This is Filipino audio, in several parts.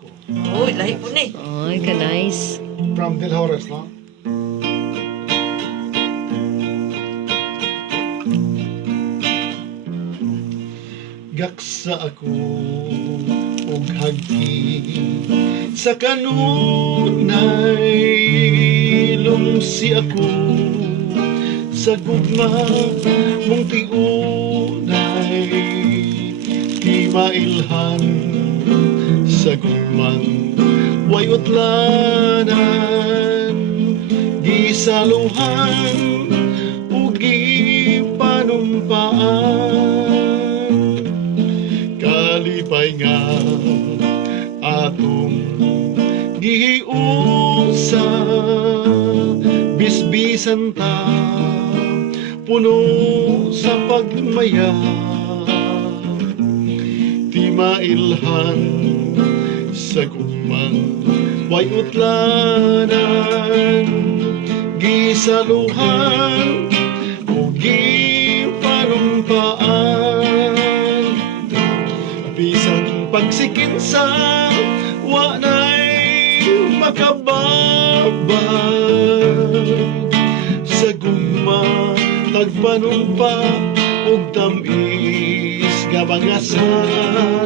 ko. Uy, lahi po ni. Ay, ka-nice. From Del Horas, no? Gaksa ako og hagki sa kanunay lumsi ako sa gugma mong tiunay di mailhan sa gugmang way utlanan gisaluhan ug gipanumpaan kalipay nga atong gihiusa bisbisan ta puno sa pagmaya di mailhan sa gugmang way utlanan gisaluhan o giparumpaan bisan pagsikinsa wa na'y makababag sa gugma tagpanumpa ug tamis nga bangasan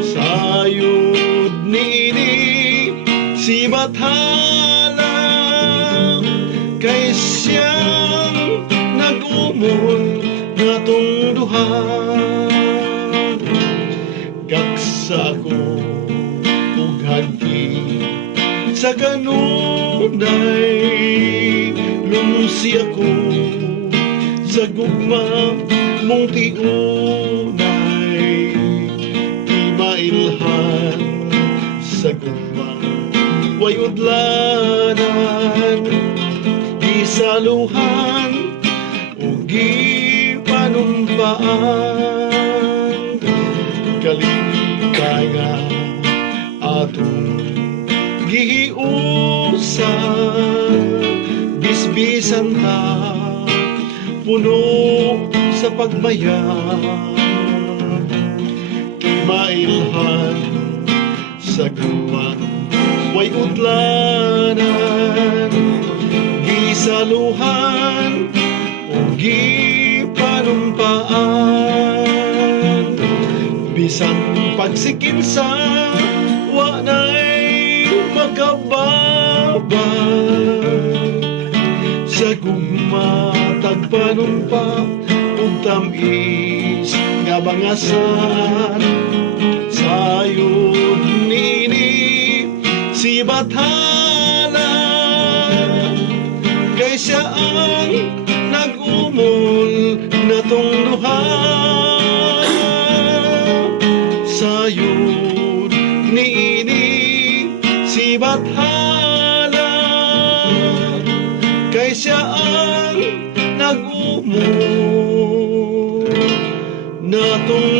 sayod niini si Bathala kay siyang nag-umon natong duha gaksa ako ug hagki sa kanunay lumsi ako sa gugma mong tiunay di mailhan sa gugma way udlanan gisaluhan ug gipanumpaan kalipay nga atong gihiusa bisbisan ta puno sa pagbayan mailhan sa gugma way udlanan gisaluhan o gipanumpaan bisan pagsikinsa wa na'y makababag sa gugma tagpanumpa ug tamis nga bangasan sayod niini si Bathala kay siya ang nag-umol natong duha sayod niini si Bathala kay siya ang nag-umol natong